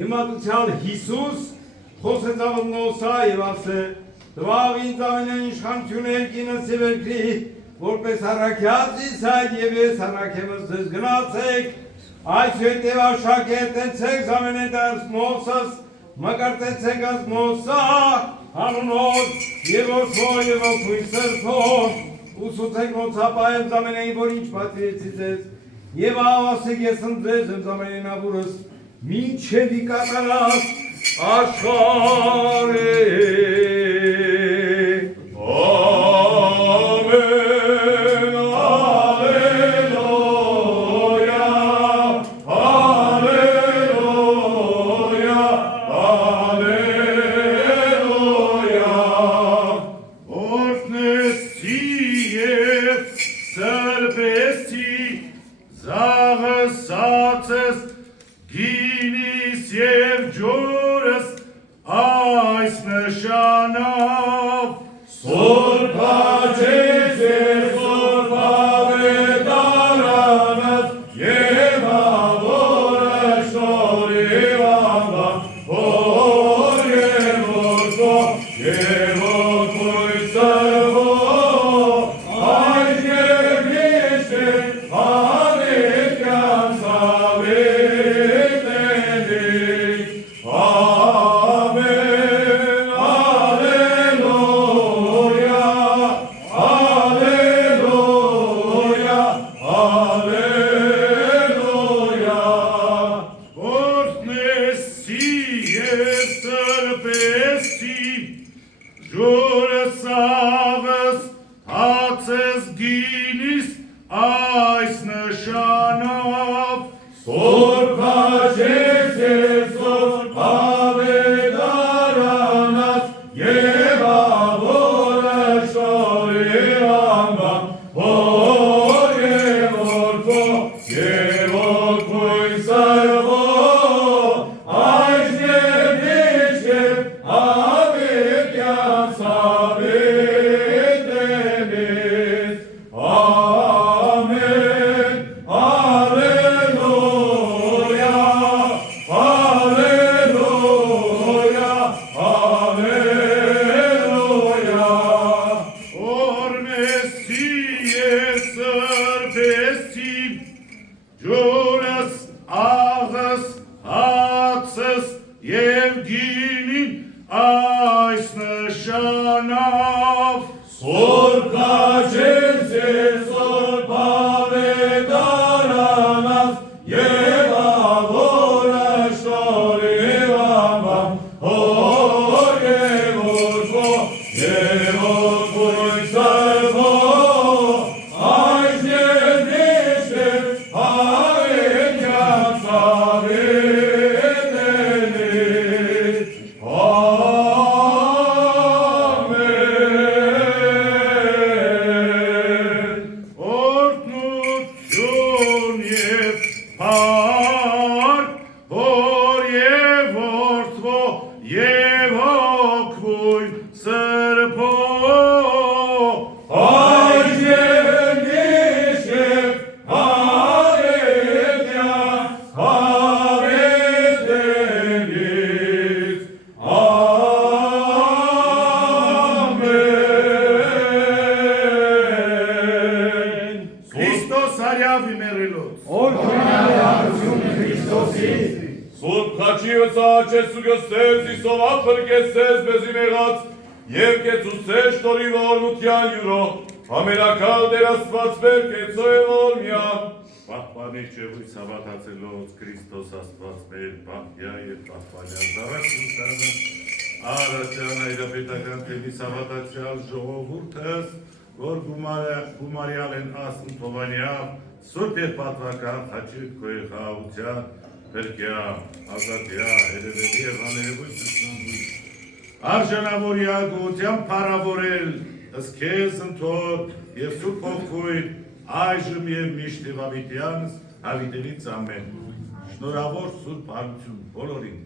Հիմատության Հիսուս խոսեց ավնոսա և ասե դվաղ ինձ ամենայն իշխանություն երկինս և երկրի որպես առաքյաց Իսայ և ես առաքևս ձեզ գնացեք այս հետև աշակերտեցեք զամենետայս մոսս մկրտեցեք աս մոսա հանունով և որդվո և որդվույն սրբով ուսուցեք մոցապայև զամենային որ ինչ պատվիրեցի ձեզ և ավասեք ես ընձեզ եմ զամենայն ավորս Մինչև իկատարած աշխարհ Ամեն, ալելույա, ալելույա, ալելույա Օրհնեցի և սրբեցի զաղսացես Գինիս և ջուրս այս նշանով Սուրբ հաճեց և սուրբ ավետարանս և ավորը շորիվ անվան որ և որդո և որդույն սրբով այս և իշեր հավետյան սավետ Ամենակալ Տեր Աստված մեր կեցոյ ողորմյա, պահպանիչ է հույս հավատացելոց Քրիստոս Աստված մեր պահյա և պահպանյալ զավակությունը, Արաչյան հայրապետական թեմիս հավատացյալ ժողովուրդս, որ գումարյալ են ասում թովանյավ, սուրբ և պատվական խաչիտ քոյ խաղության, բերկյա, ազատյա, երևելի և աներևույթ զսնամույթ, արժանավորյա գոհության պարավորել, Ըսքեզ ընթոտ և սուրբ հոգույն այժմ և միշտ և ավիտյանս հավիտենից ամեն, շնորհավոր սուրբ հարություն բոլորին,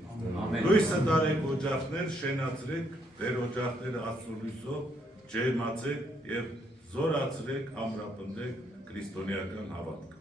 լույսը տարեք օջախներ շենացրեք, դեր օջախները Աստծո լույսով ջերմացեք և զորացրեք ամրապնդեք քրիստոնեական հավատք։